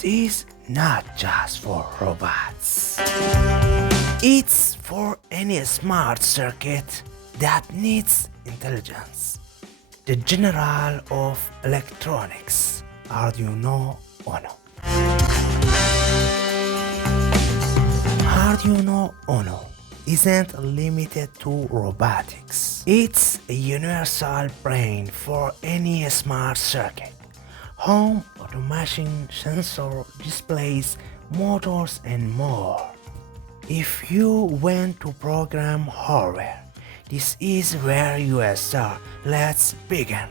This is not just for robots. It's for any smart circuit that needs intelligence. The General of Electronics, Arduino Uno. Arduino Uno isn't limited to robotics. It's a universal brain for any smart circuit. Home automation, sensor, displays, motors and more. If you want to program hardware, this is where you start. Let's begin.